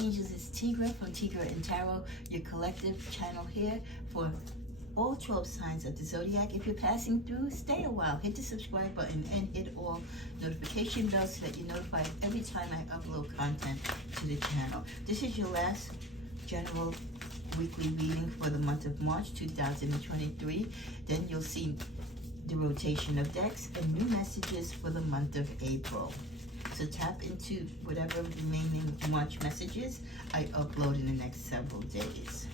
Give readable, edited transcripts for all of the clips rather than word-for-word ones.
angels, it's Tigra from Tigra and Tarot, your collective channel here for all 12 signs of the zodiac. If you're passing through, stay a while. Hit the subscribe button and hit all notification bells so that you're notified every time I upload content to the channel. This is your last general weekly reading for the month of March 2023. Then you'll see the rotation of decks and new messages for the month of April. So tap into whatever remaining March messages I upload in the next several days.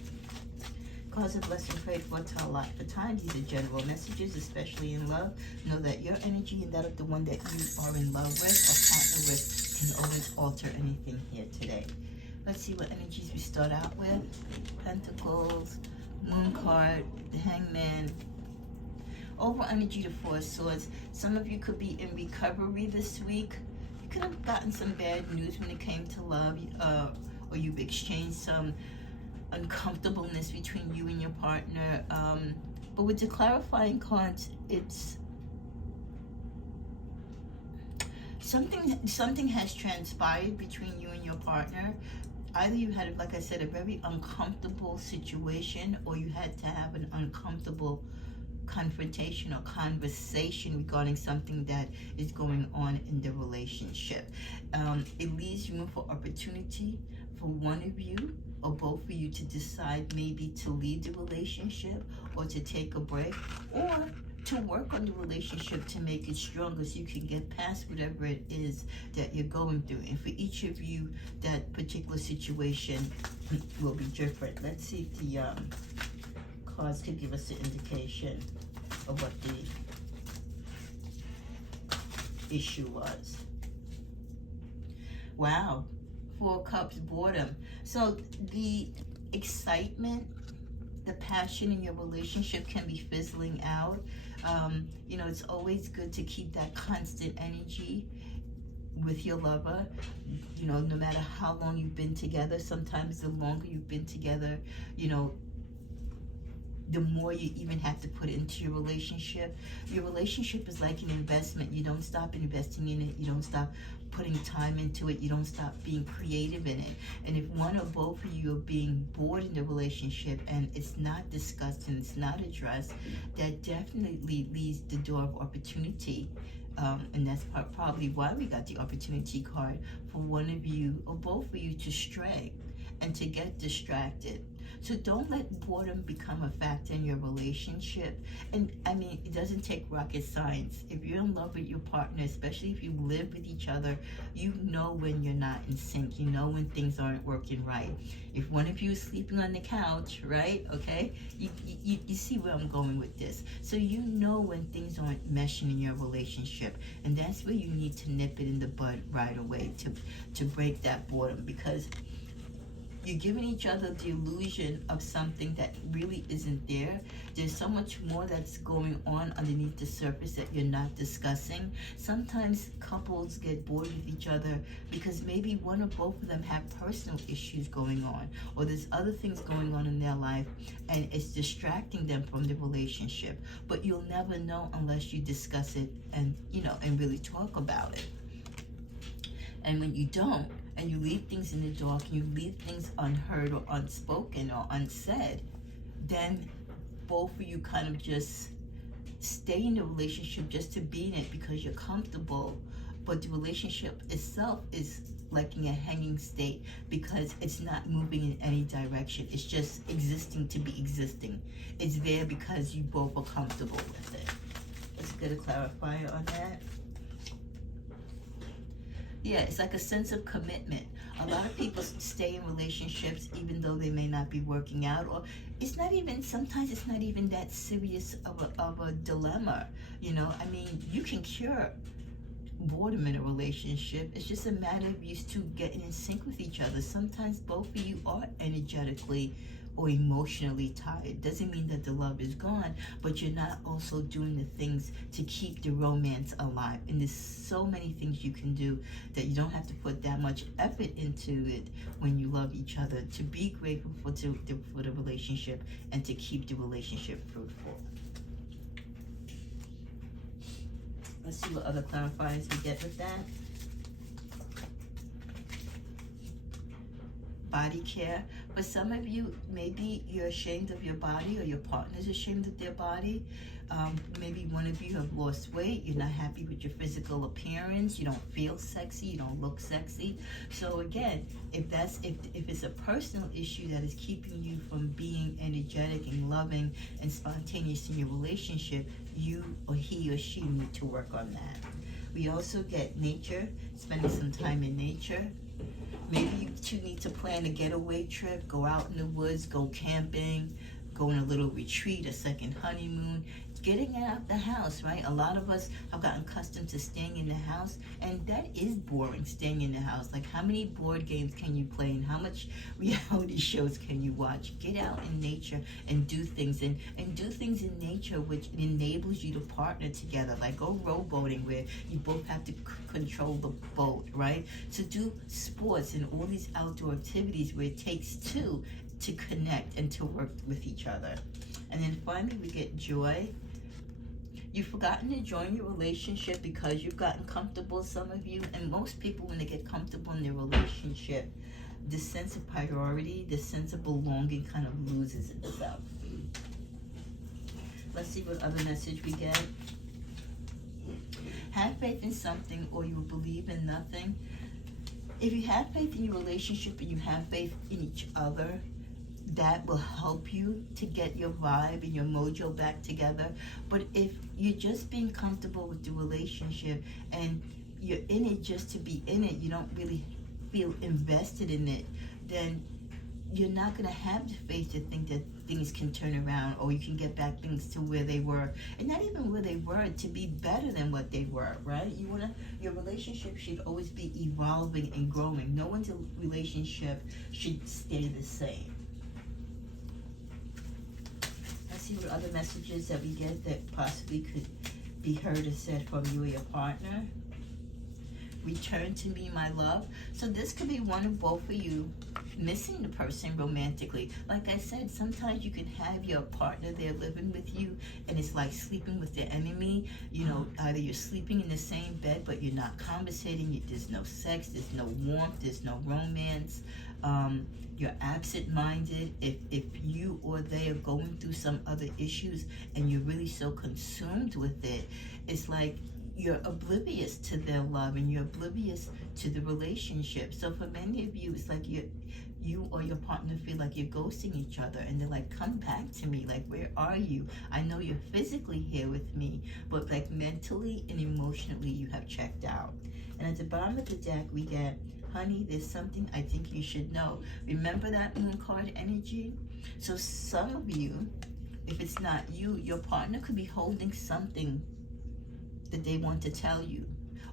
Cause of lesson prayed for to a lot for time. These are general messages, especially in love. Know that your energy and that of the one that you are in love with or partner with can always alter anything here today. Let's see what energies we start out with. Pentacles, Moon card, the Hangman. Overall energy, the Four of Swords. Some of you could be in recovery this week. You could have gotten some bad news when it came to love, or you've exchanged some uncomfortableness between you and your partner. But with the clarifying cards, it's something has transpired between you and your partner. Either you had, like I said, a very uncomfortable situation, or you had to have an uncomfortable confrontation or conversation regarding something that is going on in the relationship. It leaves room for opportunity for one of you or both of you to decide maybe to leave the relationship or to take a break, or to work on the relationship to make it stronger so you can get past whatever it is that you're going through. And for each of you, that particular situation will be different. Let's see if the cards could give us an indication of what the issue was. Wow. Four Cups, boredom. So the excitement, the passion in your relationship can be fizzling out. You know, it's always good to keep that constant energy with your lover. You know, no matter how long you've been together, sometimes the longer you've been together, you know, the more you even have to put into your relationship. Your relationship is like an investment. You don't stop investing in it. You don't stop putting time into it. You don't stop being creative in it. And if one or both of you are being bored in the relationship and it's not discussed and it's not addressed, that definitely leaves the door of opportunity. And that's probably why we got the opportunity card, for one of you or both of you to stray and to get distracted. So don't let boredom become a factor in your relationship. And I mean, it doesn't take rocket science. If you're in love with your partner, especially if you live with each other, you know when you're not in sync. You know when things aren't working right. If one of you is sleeping on the couch, right? Okay, you see where I'm going with this. So you know when things aren't meshing in your relationship, and that's where you need to nip it in the bud right away to break that boredom, because you're giving each other the illusion of something that really isn't there. There's so much more that's going on underneath the surface that you're not discussing. Sometimes couples get bored with each other because maybe one or both of them have personal issues going on, or there's other things going on in their life and it's distracting them from the relationship. But you'll never know unless you discuss it and, you know, and really talk about it. And when you don't, and you leave things in the dark, and you leave things unheard or unspoken or unsaid, then both of you kind of just stay in the relationship just to be in it because you're comfortable. But the relationship itself is like in a hanging state because it's not moving in any direction. It's just existing to be existing. It's there because you both are comfortable with it. Let's get a clarifier on that. Yeah, it's like a sense of commitment. A lot of people stay in relationships even though they may not be working out, or it's not even, sometimes it's not even that serious of a dilemma. You know, I mean, you can cure boredom in a relationship. It's just a matter of you two getting in sync with each other. Sometimes both of you are energetically or emotionally tired. Doesn't mean that the love is gone, but you're not also doing the things to keep the romance alive. And there's so many things you can do that you don't have to put that much effort into it when you love each other, to be grateful for the relationship and to keep the relationship fruitful. Let's see what other clarifiers we get with that. body care. For some of you, maybe you're ashamed of your body, or your partner's ashamed of their body. Maybe one of you have lost weight, you're not happy with your physical appearance, you don't feel sexy, you don't look sexy. So again, if it's a personal issue that is keeping you from being energetic and loving and spontaneous in your relationship, you or he or she need to work on that. We also get nature, spending some time in nature. Maybe you two need to plan a getaway trip, go out in the woods, go camping, go on a little retreat, a second honeymoon. Getting out the house, right? A lot of us have gotten accustomed to staying in the house, and that is boring, staying in the house. Like, how many board games can you play, and how much reality shows can you watch? Get out in nature and do things, and do things in nature which enables you to partner together. Like, go rowboating where you both have to control the boat, right? So do sports and all these outdoor activities where it takes two to connect and to work with each other. And then finally, we get joy. You've forgotten to join your relationship because you've gotten comfortable, some of you, and most people, when they get comfortable in their relationship, the sense of priority, the sense of belonging kind of loses itself. Let's see what other message we get. Have faith in something, or you will believe in nothing. If you have faith in your relationship and you have faith in each other, that will help you to get your vibe and your mojo back together. But if you're just being comfortable with the relationship and you're in it just to be in it, you don't really feel invested in it, then you're not going to have the faith to think that things can turn around, or you can get back things to where they were, and not even where they were, to be better than what they were, right? Your relationship should always be evolving and growing. No one's relationship should stay the same. See what other messages that we get that possibly could be heard or said from you or your partner. Return to me, my love. So this could be one of both of you missing the person romantically. Like I said, sometimes you can have your partner there living with you, and it's like sleeping with their enemy. You know, either you're sleeping in the same bed, but you're not conversating. There's no sex, there's no warmth, there's no romance. You're absent-minded. If you or they are going through some other issues and you're really so consumed with it, it's like you're oblivious to their love and you're oblivious to the relationship. So for many of you, it's like you or your partner feel like you're ghosting each other, and they're like, come back to me, like, where are you? I know you're physically here with me, but like mentally and emotionally you have checked out. And at the bottom of the deck we get, honey, there's something I think you should know. Remember that moon card energy? So some of you, if it's not you, your partner could be holding something that they want to tell you,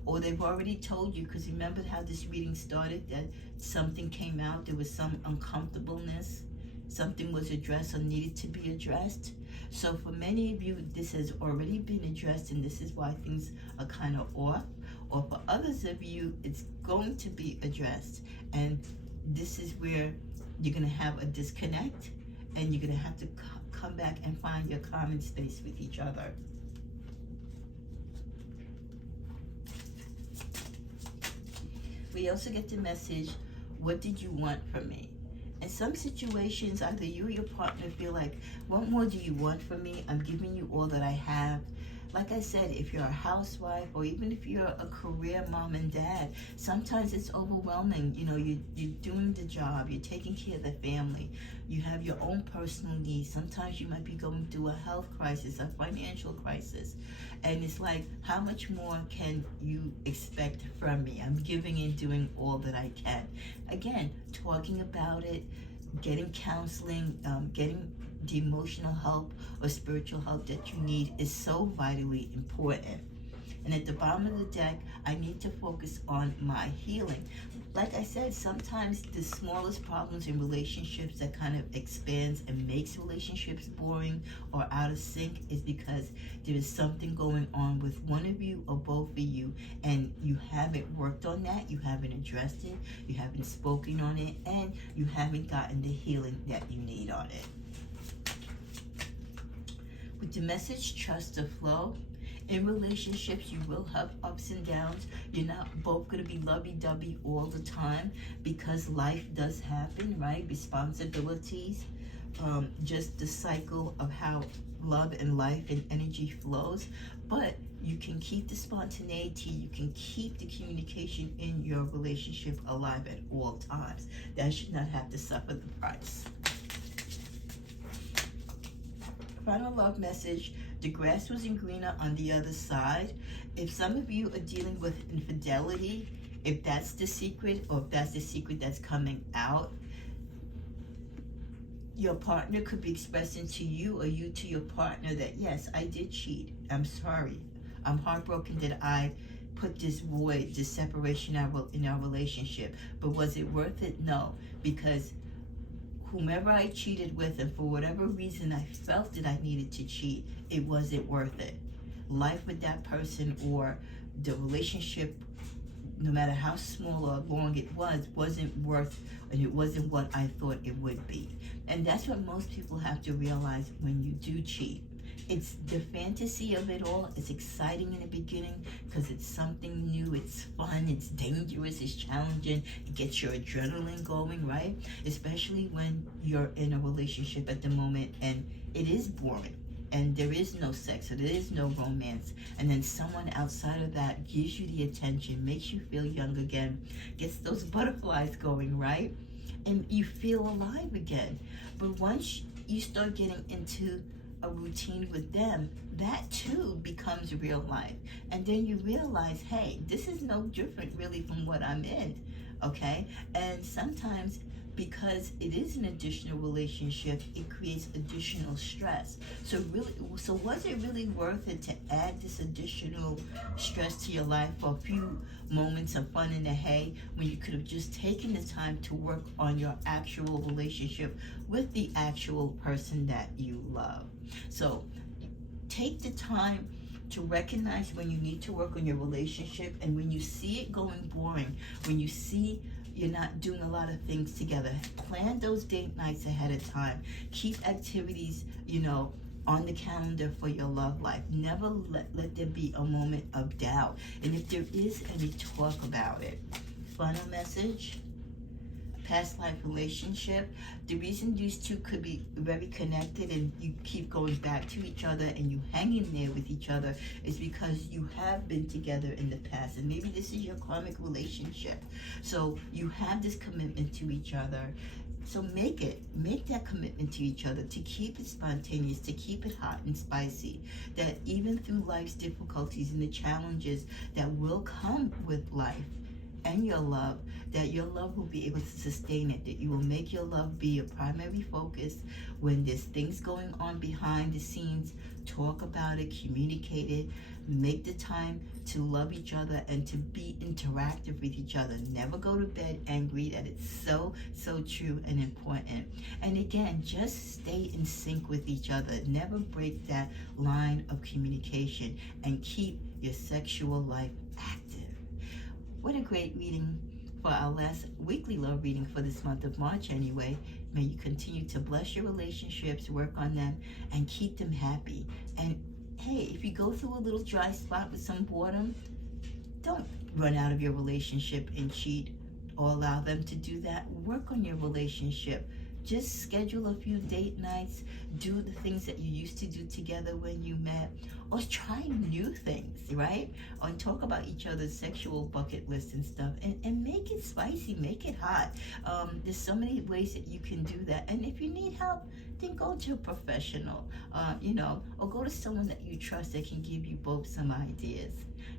or they've already told you, because remember how this reading started, that something came out, there was some uncomfortableness, something was addressed or needed to be addressed. So for many of you, this has already been addressed, and this is why things are kind of off. Or for others of you, it's going to be addressed, and this is where you're going to have a disconnect, and you're going to have to come back and find your common space with each other. We also get the message, what did you want from me? In some situations, either you or your partner feel like, what more do you want from me? I'm giving you all that I have. Like I said, if you're a housewife, or even if you're a career mom and dad, sometimes it's overwhelming. You know, you're doing the job, you're taking care of the family, you have your own personal needs. Sometimes you might be going through a health crisis, a financial crisis. And it's like, how much more can you expect from me? I'm giving and doing all that I can. Again, talking about it, getting counseling, getting the emotional help or spiritual help that you need is so vitally important. And at the bottom of the deck, I need to focus on my healing. Like I said, sometimes the smallest problems in relationships that kind of expands and makes relationships boring or out of sync is because there is something going on with one of you or both of you, and you haven't worked on that, you haven't addressed it, you haven't spoken on it, and you haven't gotten the healing that you need on it. With the message, trust the flow, In relationships, you will have ups and downs. You're not both going to be lovey-dovey all the time, because life does happen, right? Responsibilities, just the cycle of how love and life and energy flows. But you can keep the spontaneity, you can keep the communication in your relationship alive at all times. That should not have to suffer the price. Final love message: the grass wasn't greener on the other side. If some of you are dealing with infidelity, if that's the secret, or if that's the secret that's coming out, your partner could be expressing to you, or you to your partner, that yes, I did cheat. I'm sorry. I'm heartbroken that I put this void, this separation in our relationship. But was it worth it? No, because whomever I cheated with, and for whatever reason I felt that I needed to cheat, it wasn't worth it. Life with that person, or the relationship, no matter how small or long it wasn't worth, and it wasn't what I thought it would be. And that's what most people have to realize when you do cheat. It's the fantasy of it all. It's exciting in the beginning because it's something new, it's fun, it's dangerous, it's challenging, it gets your adrenaline going, right? Especially when you're in a relationship at the moment and it is boring and there is no sex, or there is no romance, and then someone outside of that gives you the attention, makes you feel young again, gets those butterflies going, right? And you feel alive again. But once you start getting into a routine with them, that too becomes real life. And then you realize, hey, this is no different really from what I'm in, okay? And sometimes, because it is an additional relationship, it creates additional stress. So was it really worth it to add this additional stress to your life for a few moments of fun in the hay, when you could have just taken the time to work on your actual relationship with the actual person that you love? So take the time to recognize when you need to work on your relationship, and when you see it going boring, when you see you're not doing a lot of things together, plan those date nights ahead of time. Keep activities, on the calendar for your love life. Never let there be a moment of doubt. And if there is any, talk about it. Final message: past life relationship. The reason these two could be very connected and you keep going back to each other and you hang in there with each other is because you have been together in the past, and maybe this is your karmic relationship. So you have this commitment to each other. So make that commitment to each other, to keep it spontaneous, to keep it hot and spicy, that even through life's difficulties and the challenges that will come with life and your love, that your love will be able to sustain it, that you will make your love be a primary focus. When there's things going on behind the scenes, talk about it, communicate it, make the time to love each other and to be interactive with each other. Never go to bed angry. That is so true and important. And again, just stay in sync with each other. Never break that line of communication, and keep your sexual life active. What a great reading for our last weekly love reading for this month of March anyway. May you continue to bless your relationships, work on them, and keep them happy. And hey, if you go through a little dry spot with some boredom, don't run out of your relationship and cheat or allow them to do that. Work on your relationship. Just schedule a few date nights, do the things that you used to do together when you met, or try new things, right? Or talk about each other's sexual bucket list and stuff, and make it spicy, make it hot. There's so many ways that you can do that. And if you need help, then go to a professional, or go to someone that you trust that can give you both some ideas.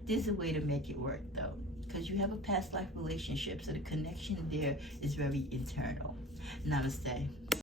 There's a way to make it work though, because you have a past life relationship, so the connection there is very internal. Namaste.